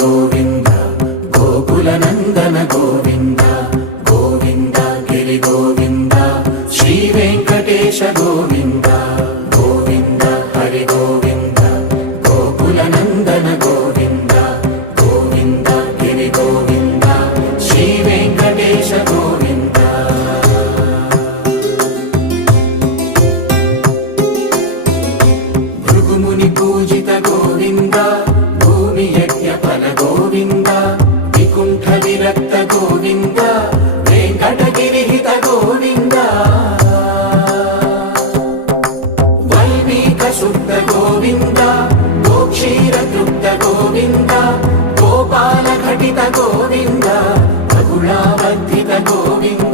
गोविन्द गोकुलनन्दन गोविन्द गोविन्द गिरि गोविन्द श्रीवेङ्कटेश गोविन्द गोविन्द हरि गोविन्द गोकुलनन्दन गोविन्द गोविन्द गिरि गोविन्द श्रीवेङ्कटेश गोविन्द भृगुमुनि पूजित गोविन्द भूमि यज्ञफल गोविन्द विकुण्ठ विरक्त गोविन्द वेङ्कटगिरिहित गोविन्द वल्मीक शुद्ध गोविन्द गोक्षीरतृप्त गोविन्द गोपाल घटित गोविन्द बहुलावर्धित गोविन्द